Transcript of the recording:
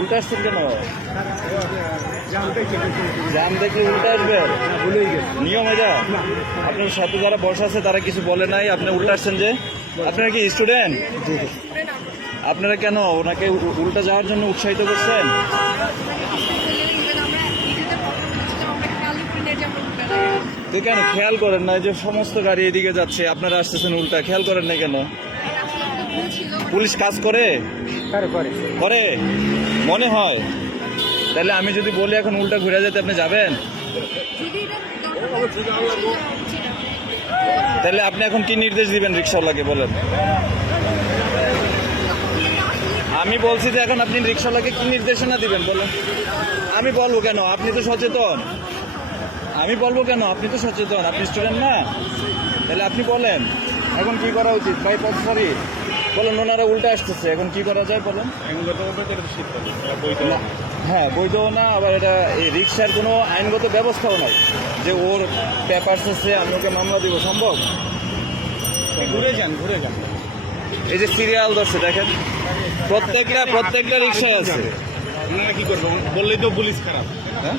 উল্টা আসছেন কেন? জ্যাম দেখলে উল্টা আসবে? নিয়ম এটা? আপনার সাথে যারা বসা আছে তারা কিছু বলে নাই, আপনি উল্টা আসছেন যে? আপনারা কি স্টুডেন্ট? আপনারা কেন ওনাকে উল্টা যাওয়ার জন্য উৎসাহিত করছেন? তো কেন খেয়াল করেন না যে সমস্ত গাড়ি এদিকে যাচ্ছে, আপনারা আসতেছেন উল্টা, খেয়াল করেন না কেন? পুলিশ কাজ করে করে মনে হয়? তাহলে আমি যদি বলি এখন উল্টা ঘুরে যেতে, আপনি যাবেন? তাহলে আপনি এখন কি নির্দেশ দিবেন রিক্সাওয়ালাকে বলেন? আমি বলছি যে এখন আপনি রিক্সাওয়ালাকে কি নির্দেশনা দিবেন বলেন? আমি বলবো কেন? আপনি তো সচেতন। আমি বলবো কেন? আপনি তো সচেতন, আপনি স্টুডেন্ট না? তাহলে আপনি বলেন এখন কি করা উচিত? ভাই পথচারী বলেন, ওনারা উল্টা আসতেছে, এখন কি করা যায় বলেন? হ্যাঁ, বৈধও না, আবার এটা এই রিক্সার কোনো আইনগত ব্যবস্থাও নাই যে ওর পেপারস আছে আমি ওকে মামলা দিব, সম্ভব? ঘুরে যান। এই যে সিরিয়াল ধরছে দেখেন, প্রত্যেকটা রিক্সায় আছে। আপনারা কি করবেন? বললেই তো পুলিশ খারাপ। হ্যাঁ,